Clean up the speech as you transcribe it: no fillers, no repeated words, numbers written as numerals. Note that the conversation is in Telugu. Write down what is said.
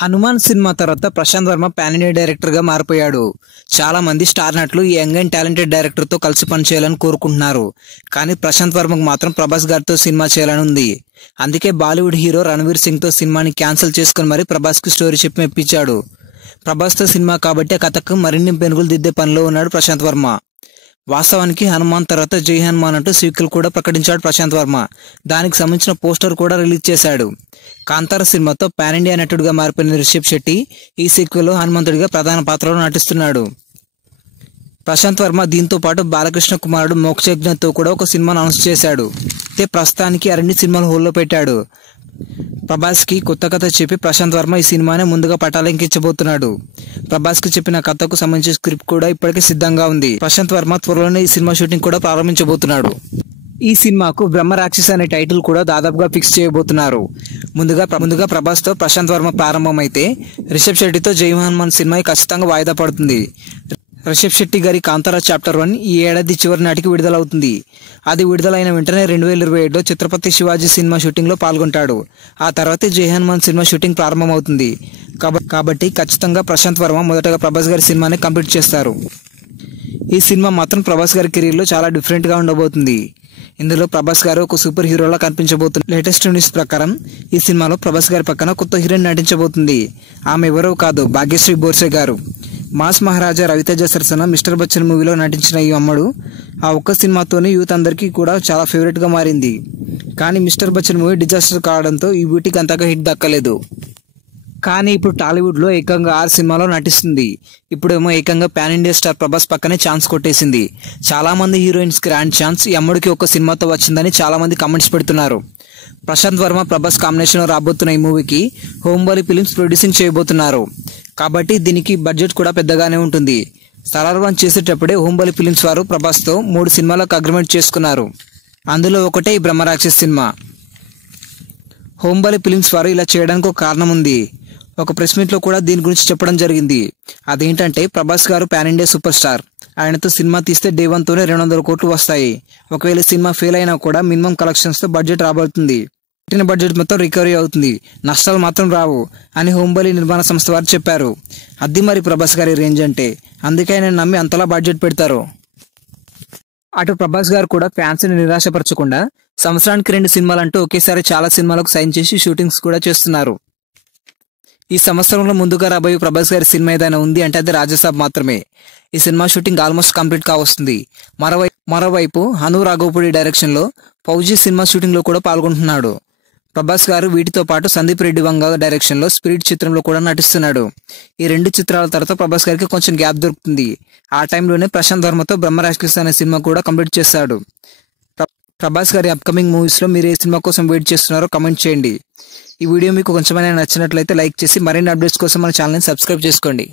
హనుమాన్ సినిమా తర్వాత Prashanth Varma pan India director గా మారిపోయాడు. చాలా మంది స్టార్ నటులు ఈ యంగ్ అండ్ టాలెంటెడ్ డైరెక్టర్ తో కలిసి పనిచేయాలని కోరుకుంటున్నారు. కానీ ప్రశాంత్ వర్మకు మాత్రం ప్రభాస్ గారితో సినిమా చేయాలని ఉంది. అందుకే బాలీవుడ్ హీరో రణవీర్ సింగ్ తో సినిమాని క్యాన్సిల్ చేసుకుని మరి ప్రభాస్ కి స్టోరీ చెప్పి మెప్పించాడు. ప్రభాస్ తో సినిమా కాబట్టి ఆ కథకు మరిన్ని పెనుగులు దిద్దే పనిలో ఉన్నాడు ప్రశాంత్ వర్మ. వాస్తవానికి హనుమాన్ తర్వాత జై హనుమాన్ అంటూ సీక్వెల్ కూడా ప్రకటించాడు ప్రశాంత్ వర్మ. దానికి సంబంధించిన పోస్టర్ కూడా రిలీజ్ చేశాడు. కాంతార సినిమాతో పాన్ ఇండియా నటుడిగా మారిపోయిన రిషబ్ శెట్టి ఈ సీక్వెల్లో హనుమంతుడిగా ప్రధాన పాత్రలో నటిస్తున్నాడు. ప్రశాంత్ వర్మ దీంతో పాటు బాలకృష్ణ కుమారుడు మోక్షజ్ఞతో కూడా ఒక సినిమాను అనౌన్స్ చేశాడు. అయితే ప్రస్తుతానికి ఆ రెండు సినిమాలు హోల్లో పెట్టాడు. ప్రభాస్ కి కొత్త కథ చెప్పి ప్రశాంత్ వర్మ ఈ సినిమాని ముందుగా పటాలెక్కించబోతున్నాడు. ప్రభాస్ కి చెప్పిన కథకు సంబంధించిన స్క్రిప్ట్ కూడా ఇప్పటికే సిద్ధంగా ఉంది. ప్రశాంత్ వర్మ త్వరలోనే ఈ సినిమా షూటింగ్ కూడా ప్రారంభించబోతున్నాడు. ఈ సినిమాకు బ్రహ్మ రాక్షస్ అనే టైటిల్ కూడా దాదాపుగా ఫిక్స్ చేయబోతున్నారు. ముందుగా ప్రభాస్ తో ప్రశాంత్ వర్మ ప్రారంభమైతే రిషబ్ శెట్టితో జై హనుమాన్ సినిమా ఖచ్చితంగా వాయిదా పడుతుంది. రిషబ్ శెట్టి గారి కాంతార చాప్టర్ 1 ఈ ఏడాది చివరి నాటికి విడుదలవుతుంది. అది విడుదలైన వెంటనే 2027లో ఛత్రపతి శివాజీ సినిమా షూటింగ్ లో పాల్గొంటాడు. ఆ తర్వాత జై హనుమాన్ సినిమా షూటింగ్ ప్రారంభమవుతుంది. కాబట్టి ఖచ్చితంగా ప్రశాంత్ వర్మ మొదటగా ప్రభాస్ గారి సినిమాని కంప్లీట్ చేస్తారు. ఈ సినిమా మాత్రం ప్రభాస్ గారి కెరీర్ లో చాలా డిఫరెంట్ గా ఉండబోతుంది. ఇందులో ప్రభాస్ గారు ఒక సూపర్ హీరోలా కనిపించబోతున్నారు. లేటెస్ట్ న్యూస్ ప్రకారం ఈ సినిమాలో ప్రభాస్ గారి పక్కన కొత్త హీరోయిన్ నటించబోతుంది. ఆమె ఎవరో కాదు, భాగ్యశ్రీ బోర్సే గారు. మాస్ మహారాజా రవితేజ సరసన మిస్టర్ బచ్చన్ మూవీలో నటించిన ఈ అమ్మడు ఆ ఒక్క సినిమాతోనే యూత్ అందరికీ కూడా చాలా ఫేవరెట్ గా మారింది. కానీ మిస్టర్ బచ్చన్ మూవీ డిజాస్టర్ కావడంతో ఈ బ్యూటీకి అంతగా హిట్ దక్కలేదు. కానీ ఇప్పుడు టాలీవుడ్ లో ఏకంగా 6 సినిమాలో నటిస్తుంది. ఇప్పుడేమో ఏకంగా పాన్ ఇండియా స్టార్ ప్రభాస్ పక్కనే ఛాన్స్ కొట్టేసింది. చాలా మంది హీరోయిన్స్ కి రాని ఛాన్స్ ఈ అమ్మడికి ఒక సినిమాతో వచ్చిందని చాలా మంది కామెంట్స్ పెడుతున్నారు. ప్రశాంత్ వర్మ ప్రభాస్ కాంబినేషన్ లో రాబోతున్న ఈ మూవీకి హోంబలి ఫిలిమ్స్ ప్రొడ్యూసింగ్ చేయబోతున్నారు. కాబట్టి దీనికి బడ్జెట్ కూడా పెద్దగానే ఉంటుంది. సలార్ 1 చేసేటప్పుడే హోంబలి ఫిలిమ్స్ వారు ప్రభాస్ తో 3 సినిమాలకు అగ్రిమెంట్ చేసుకున్నారు. అందులో ఒకటే ఈ బ్రహ్మరాక్షస్ సినిమా. హోంబలి ఫిలిమ్స్ వారు ఇలా చేయడానికి ఒక కారణం ఉంది. ఒక ప్రెస్ మీట్ లో కూడా దీని గురించి చెప్పడం జరిగింది. అదేంటంటే ప్రభాస్ గారు పాన్ ఇండియా సూపర్ స్టార్. ఆయనతో సినిమా తీస్తే డే 1 తోనే 200 కోట్లు వస్తాయి. ఒకవేళ సినిమా ఫెయిల్ అయినా కూడా మినిమం కలెక్షన్స్ తో బడ్జెట్ రాబోతుంది. పెట్టిన బడ్జెట్ మొత్తం రికవరీ అవుతుంది, నష్టాలు మాత్రం రావు అని హోంబలి నిర్మాణ సంస్థ వారు చెప్పారు. అది మరి ప్రభాస్ గారి రేంజ్ అంటే. అందుకే ఆయన నమ్మి అంతలా బడ్జెట్ పెడతారు. అటు ప్రభాస్ గారు కూడా ఫ్యాన్స్ ని నిరాశపరచకుండా సంవత్సరానికి 2 సినిమాలంటూ ఒకేసారి చాలా సినిమాలకు సైన్ చేసి షూటింగ్స్ కూడా చేస్తున్నారు. ఈ సంవత్సరంలో ముందుగా రాబోయే ప్రభాస్ గారి సినిమా ఏదైనా ఉంది అంటే అది రాజసాబ్ మాత్రమే. ఈ సినిమా షూటింగ్ ఆల్మోస్ట్ కంప్లీట్ కావస్తుంది. మరోవైపు హను రాఘవపూడి డైరెక్షన్ లో ఫౌజీ సినిమా షూటింగ్ లో కూడా పాల్గొంటున్నాడు. ప్రభాస్ గారు వీటితో పాటు సందీప్ రెడ్డి వంగ డైరెక్షన్ లో స్పిరిట్ చిత్రంలో కూడా నటిస్తున్నాడు. ఈ 2 చిత్రాల తర్వాత ప్రభాస్ గారికి కొంచెం గ్యాప్ దొరుకుతుంది. ఆ టైంలోనే ప్రశాంత్ వర్మతో బ్రహ్మరాక్షస్ అనే సినిమా కూడా కంప్లీట్ చేస్తాడు. ప్రభాస్ గారి అప్కమింగ్ మూవీస్ లో మీరు ఏ సినిమా కోసం వెయిట్ చేస్తున్నారో కమెంట్ చేయండి. ఈ వీడియో మీకు కొంచెమైనా నచ్చినట్లయితే లైక్ చేసి మరిన్ని అప్డేట్స్ కోసం మన ఛానల్ని సబ్స్క్రైబ్ చేసుకోండి.